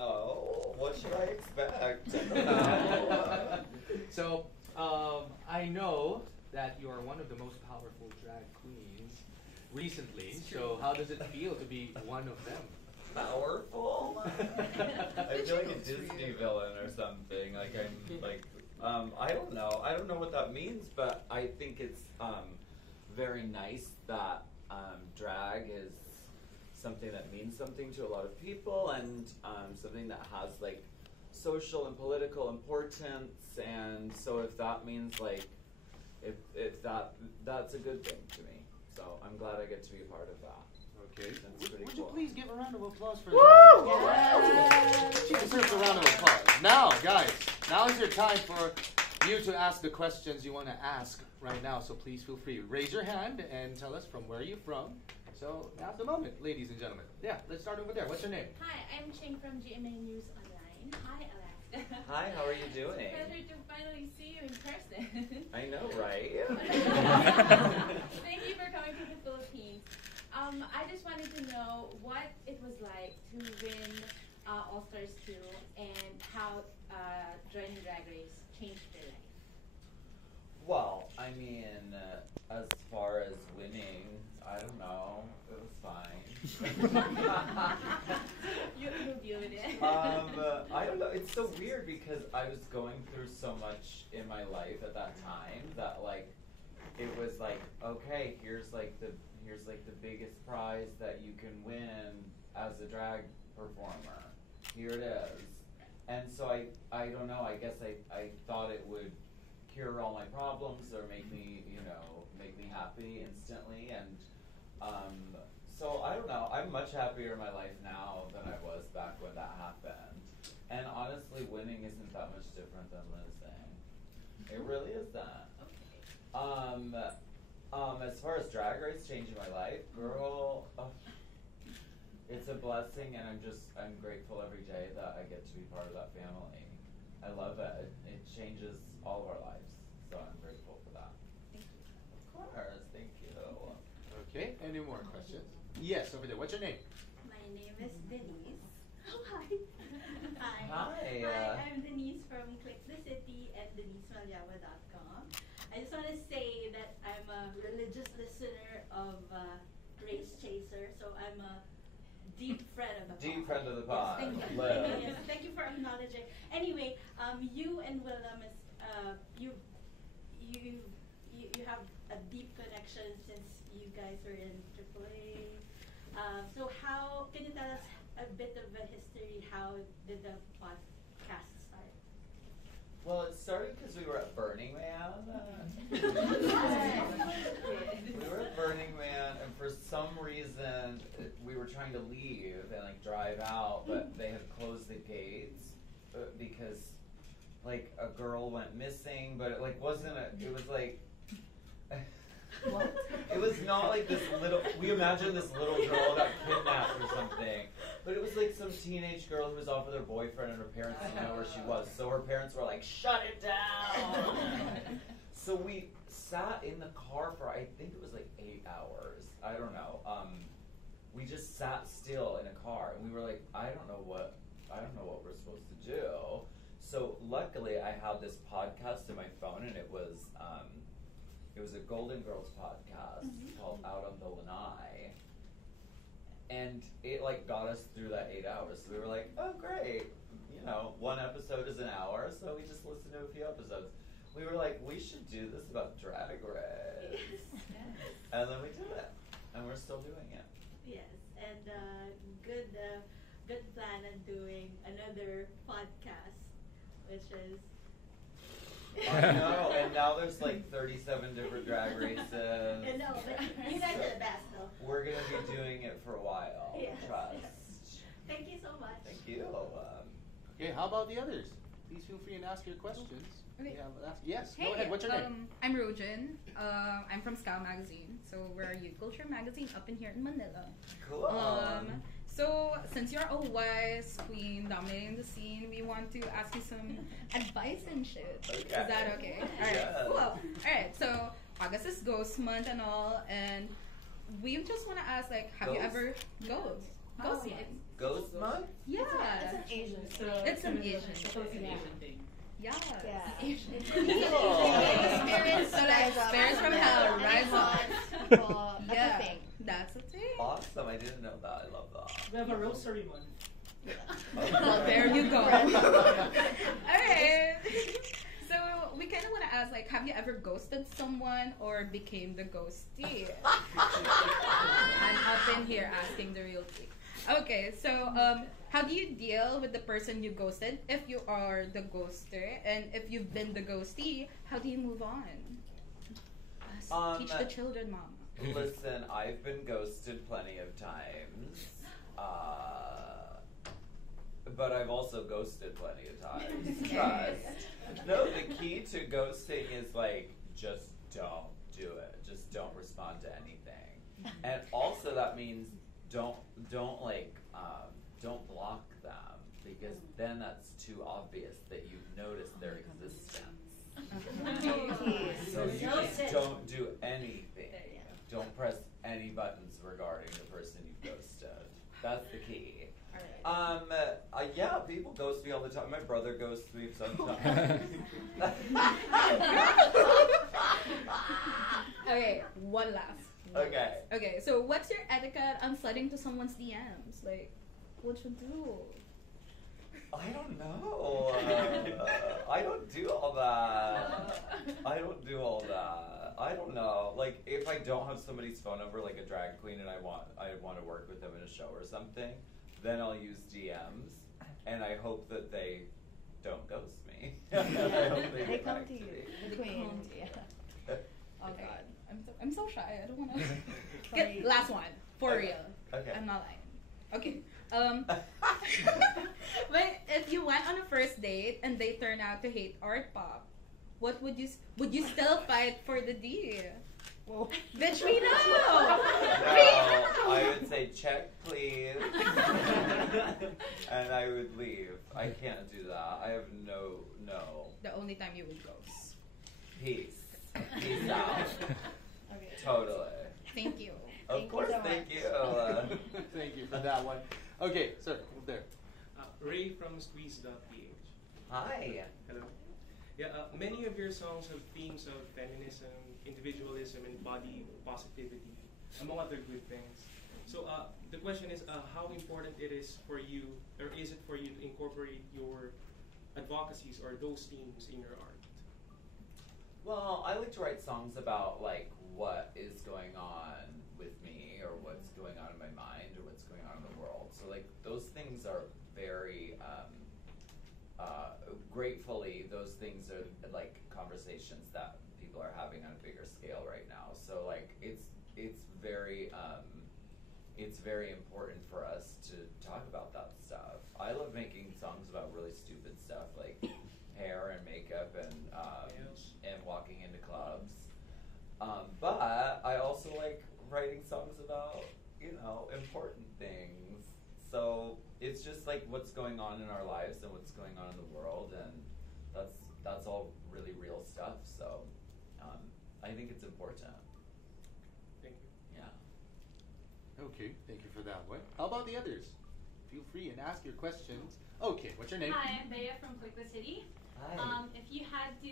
Oh, what should I expect? So, I know that you are one of the most powerful drag queens recently. So, how does it feel to be one of them? Powerful? I feel like a Disney villain or something. Like I'm like I don't know. I don't know what that means, but I think it's very nice that drag is something that means something to a lot of people, and something that has like social and political importance. And so if that means like if that's a good thing to me. So I'm glad I get to be a part of that. Okay. That's pretty Would cool. you please give a round of applause for Woo! that? She deserves a round of applause. Now, guys, now is your time for you to ask the questions you want to ask right now. So please feel free. Raise your hand and tell us from where you're from. So now's the moment, ladies and gentlemen. Yeah, let's start over there. What's your name? Hi, I'm Ching from GMA News Online. Hi, Alex. Hi, how are you doing? It's a pleasure to finally see you in person. I know, right? Thank you for coming to the Philippines. I just wanted to know what it was like to win All Stars 2 and how joining Drag Race changed your life. Well, I mean, as far as winning, I don't know. It was fine. You'll deal with it. I don't know. It's so weird because I was going through so much in my life at that time that like it was like, okay, here's like the biggest prize that you can win as a drag performer. Here it is. And so I don't know, I guess I thought it would cure all my problems or make me, make me happy instantly. And so I don't know, I'm much happier in my life now than I was back when that happened. And honestly, winning isn't that much different than losing. It really isn't. As far as Drag Race changing my life, girl, it's a blessing, and I'm grateful every day that I get to be part of that family. I love it. It changes all of our lives, so I'm grateful for that. Thank you. Of course, thank you. Okay, any more questions? Yes, over there. What's your name? My name is Denise. Oh, hi. Hi. Hi. Hi, I'm Denise from Click the City at DeniseMalyawa.com. I just want to say that I'm a religious listener of Grace Chaser, so I'm a deep friend of the pod. Deep friend of the pod. Yes, thank you. Live. Yes, thank you for acknowledging. Anyway, you and Willem is you have a deep connection since you guys are in AAA. So how can you tell us a bit of a history? How did the podcast start? Well, it started because we were at Burning Man. We were at Burning Man, and for some reason, we were trying to leave and like drive out, but they had closed the gates because like a girl went missing, but it like wasn't a. It was like. What? It was not like this little. We imagined this little girl got kidnapped or something, but it was like some teenage girl who was off with her boyfriend, and her parents didn't know where she was. So her parents were like, "Shut it down." So we sat in the car for I think it was like 8 hours. I don't know. We just sat still in a car, and we were like, I don't know what we're supposed to do. So luckily, I had this podcast in my phone, and it was a Golden Girls podcast called Out on the Lanai. And it like got us through that 8 hours. So we were like, oh great. One episode is an hour, so we just listened to a few episodes. We were like, we should do this about Drag Race. Yes. And then we did it. And we're still doing it. Yes, and good plan on doing another podcast, which is. I know, and now there's like 37 different drag races. I know, but you guys are the best, though. We're going to be doing it for a while. Yes, Trust. yes. Thank you so much. Thank you. Okay, how about the others? Please feel free and ask your questions. Okay. Yes, Hey, go ahead. What's your name? I'm Rojin. I'm from Scout Magazine. So we're a youth culture magazine up in here in Manila. Cool. So since you're a wise queen dominating the scene, we want to ask you some advice and shit. Okay. Is that okay? Alright, Yes. cool. Alright, so August is Ghost Month and all, and we just want to ask, like, have you Ghost? ever Ghost? Oh, Ghost yes. Month. Ghost Month? Yeah. It's an Asian thing. It's an Asian It's thing. an Asian thing. Yeah. Yeah. Asian. Oh. Spirits, So like spirits from hell, rise up. That's Yeah. a thing. That's a thing. Awesome, I didn't know that. I love that. We have a rosary month. Well, there you go. Alright. So we kind of want to ask, like, have you ever ghosted someone or became the ghostee? I'm up in here asking the real thing. Okay, so how do you deal with the person you ghosted if you are the ghoster, and if you've been the ghostee, how do you move on? Teach the children, mom. Listen, I've been ghosted plenty of times. But I've also ghosted plenty of times. Trust. No, the key to ghosting is like, just don't do it. Just don't respond to anything. And also that means don't block them, because then that's too obvious that you've noticed their existence. So you just don't do anything. Don't press any buttons regarding the person you've ghosted. That's the key. Yeah, people ghost me all the time. My brother ghosts me sometimes. Okay, one last. Okay. Okay, so what's your etiquette on sliding to someone's DMs? Like, what you do? I don't know. I don't do all that. I don't do all that. I don't know. Like, if I don't have somebody's phone number, like a drag queen, and I want to work with them in a show or something, then I'll use DMs, and I hope that they don't ghost me. I hope they They get come back to you. me. The queen. Yeah. Oh God, I'm so shy. I don't want to. Okay, last one for Okay. real. Okay. I'm not lying. Okay. But if you went on a first date and they turn out to hate art pop, what would you still fight for the D? Whoa. Bitch, we know. No, We know. I would say check, please, and I would leave. I can't do that. I have no. The only time you would ghost. Peace out. Okay. Totally. Thank you. Of Thank you course, so thank much. you. Thank you for that one. Okay, sir, over there. Ray from Squeeze.ph. Hi. Hello. Yeah, many of your songs have themes of feminism, individualism, and body positivity, among other good things. So the question is, how important it is for you, or is it for you to incorporate your advocacies or those themes in your art? Well, I like to write songs about like what is going on with me, or what's going on in my mind, or what's going on in the world. So like those things are very gratefully, those things are like conversations that people are having on a bigger scale right now. So like it's very important for us to talk about that stuff. I love making songs about really stupid stuff like hair and makeup and walking into clubs. But I also like writing songs about, important things. So it's just like what's going on in our lives and what's going on in the world, and that's all really real stuff. So I think it's important. Thank you. Yeah. Okay, thank you for that one. How about the others? Feel free and ask your questions. Okay, what's your name? Hi, I'm Bea from Quicko City. Hi. If you had to,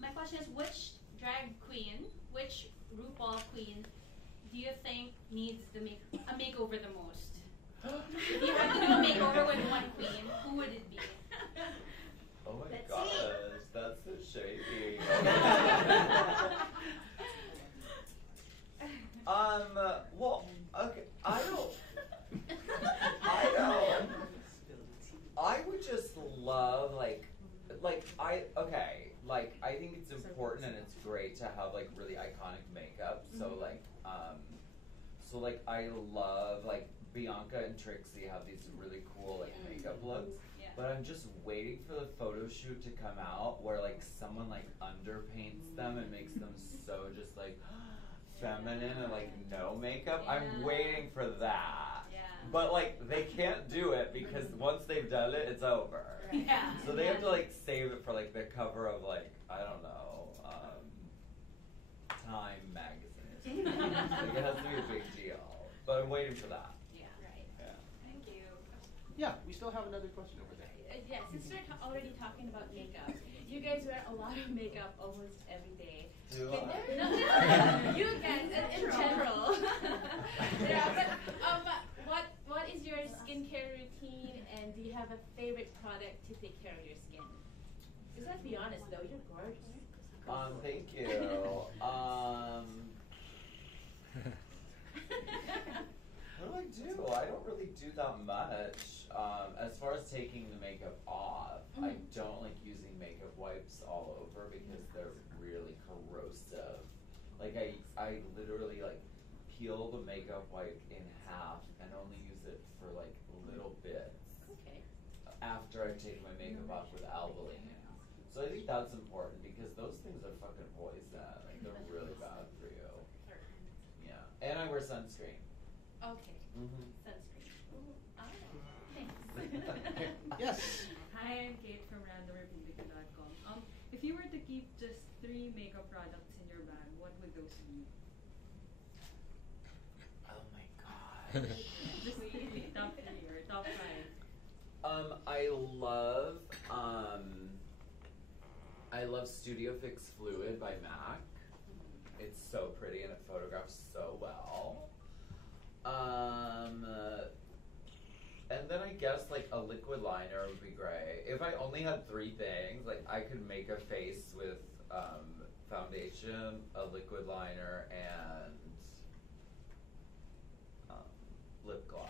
my question is, which drag queen, which RuPaul queen, do you think needs a makeover the most? If you had to do a makeover with one queen, who would it be? Oh my Let's gosh, see. that's so shady. Well, okay, I would just love, I think it's important and it's great to have, like, really iconic makeup, so, I love, like, Bianca and Trixie have these really cool, like, makeup looks. Yeah. But I'm just waiting for the photo shoot to come out where like someone like underpaints them and makes them so just like feminine and like no makeup. I'm Yeah. waiting for that. Yeah. But like they can't do it because once they've done it, it's over. Yeah. So they have to like save it for like the cover of like, I don't know, Time magazine or something. Like it has to be a big deal. But I'm waiting for that. Yeah. Right. Yeah. Yeah, we still have another question over there. Yes, since we're already talking about makeup, you guys wear a lot of makeup almost every day. Do Can I? there, no, you guys in general. Yeah, but what is your skincare routine, and do you have a favorite product to take care of your skin? Because let's be honest, though, you're gorgeous. Thank you. What do? I don't really do that much. As far as taking the makeup off, I don't like using makeup wipes all over because they're really corrosive. Like I literally like peel the makeup wipe in half and only use it for like little bits. Okay. After I take my makeup off with Albolene. So I think that's important because those things are fucking poison. Like they're really bad for you. Yeah. And I wear sunscreen. Okay. Mm-hmm. Sunscreen. Ooh, thanks. Yes. Hi, I'm Kate from randomrepublica.com. If you were to keep just 3 makeup products in your bag, what would those be? Oh my god. Just 3, top 3 or top 5. I love Studio Fix Fluid by MAC. It's so pretty and it photographs so well. And then I guess like a liquid liner would be great. If I only had 3 things, like I could make a face with foundation, a liquid liner, and lip gloss.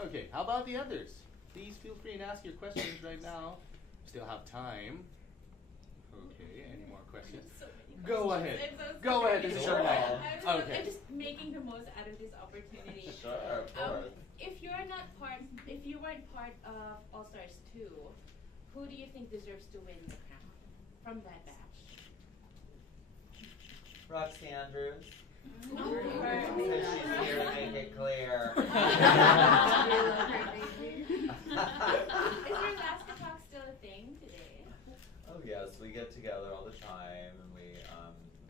Okay, how about the others? Please feel free and ask your questions right now. Still have time. Okay, any more questions? So many Go questions. ahead. I'm so Go sorry. ahead, this is your night. Okay. I'm just making the most out of this opportunity. Sure, of course. If you weren't part of All Stars 2, who do you think deserves to win the crown from that batch? Roxy Andrews. Ooh, Because she's here to make it clear. Is your Last Talk still a thing today? Oh yes, we get together all the time and we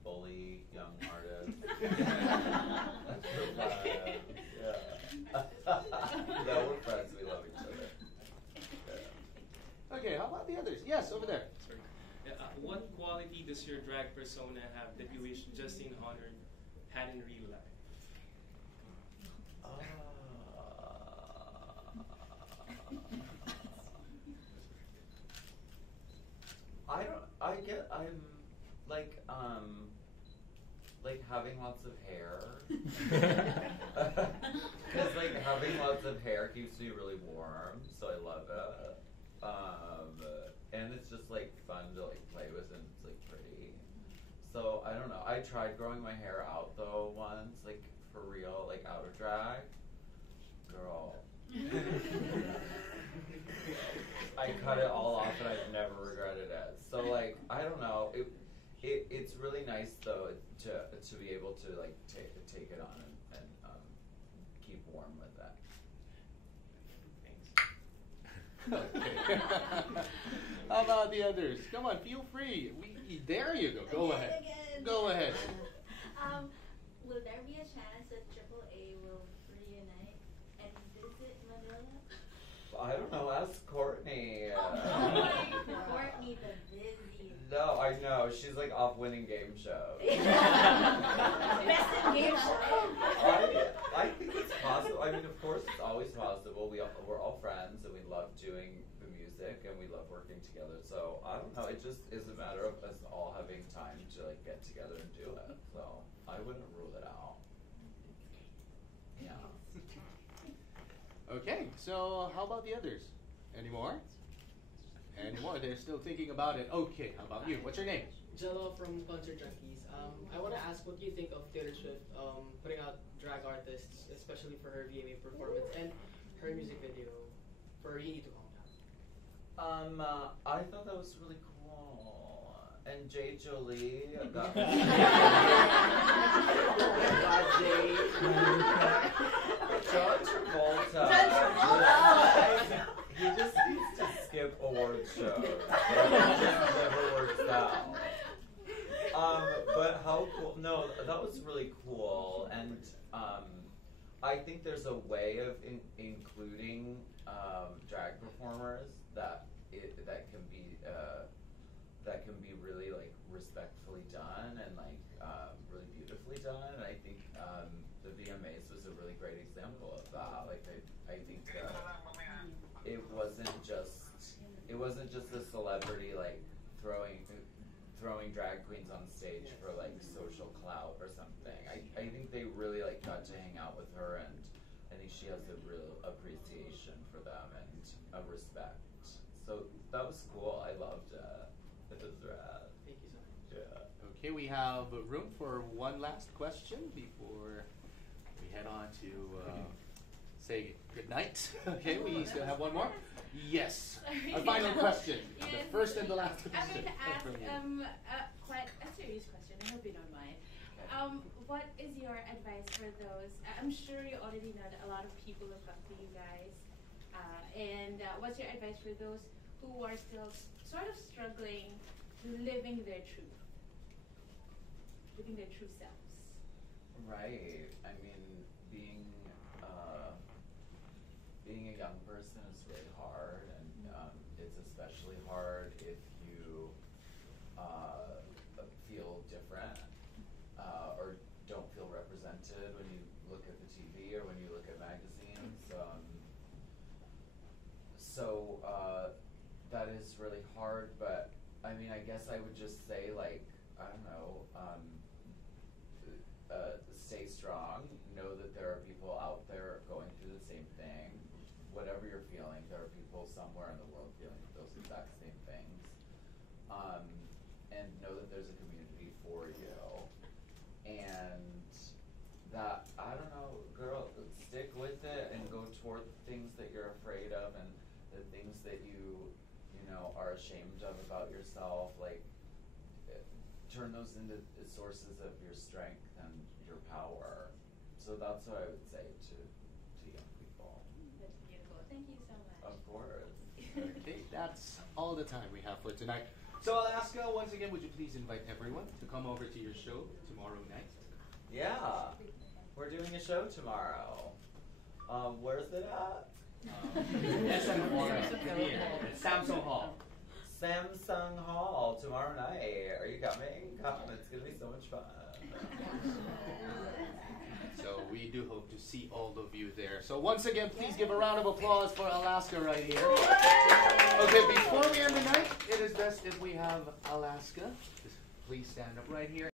bully young artists. That's so fun. Yeah. No, we're friends. We love each other. Yeah. Okay, how about the others? Yes, over there. Sorry. What quality does your drag persona have that you wish Justin Honor had in real life? like having lots of hair. Because like having lots of hair keeps me really warm, so I love it. And it's just like fun to like play with, and it's like pretty. So I don't know. I tried growing my hair out though once, like for real, like out of drag. Girl. I cut it all off and I've never regretted it. So like I don't know. It's really nice though to be able to like take it on and keep warm with that. Thanks. How about the others? Come on, feel free. There you go. Go ahead. Go ahead. Will there be a chance that AAA will reunite and visit Manila? I don't know. Ask Courtney. Courtney the busy. No, I know. She's like off winning game shows. Best in game show. I think it's possible. I mean, of course, it's always possible. We're all friends and we love doing the music and we love working together. So I don't know. It just is a matter of us all having time to like get together and do it. So I wouldn't rule it out. Yeah. Okay, so how about the others? Any more? Any more? They're still thinking about it. Okay, how about you? What's your name? Jello from Concert Junkies. I want to ask what do you think of Taylor Swift putting out drag artists, especially for her VMA performance and her music video for You Need to Calm Down? I thought that was really cool. And Jay Jolie got John Travolta. He just needs to skip award shows. It just never works out. But how cool? No, that was really cool. And I think there's a way of including drag performers that can be really like respectfully done and like really beautifully done. And I think the VMAs was a really great example of that. Like I think it wasn't just a celebrity like throwing drag queens on stage for like social clout or something. I think they really like got to hang out with her, and I think she has a real appreciation for them and a respect. So that was cool. I loved it. It was rad. Thank you so much. Yeah. Okay, we have room for one last question before we head on to say good night. Okay, we still have one more. Yes. Sorry. Our final question. Yes. The first and the last I'm question. going to ask from you. quite a serious question. I hope you don't mind. What is your advice for those? I'm sure you already know that a lot of people look up to you guys. And what's your advice for those who are still sort of struggling living their truth, living their true selves? Right. I mean, being a young person is really hard, and it's especially hard if you feel different or don't feel represented when you look at the TV or when you look at magazines. So that is really hard, but I mean, I guess I would just say, like, I don't know, stay strong. Know that there are people out there going through the same thing. Whatever you're feeling, there are people somewhere in the world feeling those exact same things. And know that there's a community for you. And that, I don't know, girl, stick with it and go toward the things that you're afraid of and the things that you know, are ashamed of about yourself. Like, turn those into sources of your strength and your power. So that's what I would say to young people. That's beautiful. Thank you so much. Of course. Okay, that's all the time we have for tonight. So Alaska, once again, would you please invite everyone to come over to your show tomorrow night? Yeah, we're doing a show tomorrow. Where's it at? SM Premiere at Samsung Hall. Samsung Hall tomorrow night. Are you coming? Come, it's gonna be so much fun. So we do hope to see all of you there. So once again, please give a round of applause for Alaska right here. Okay, before we end the night, it is best if we have Alaska. Please stand up right here.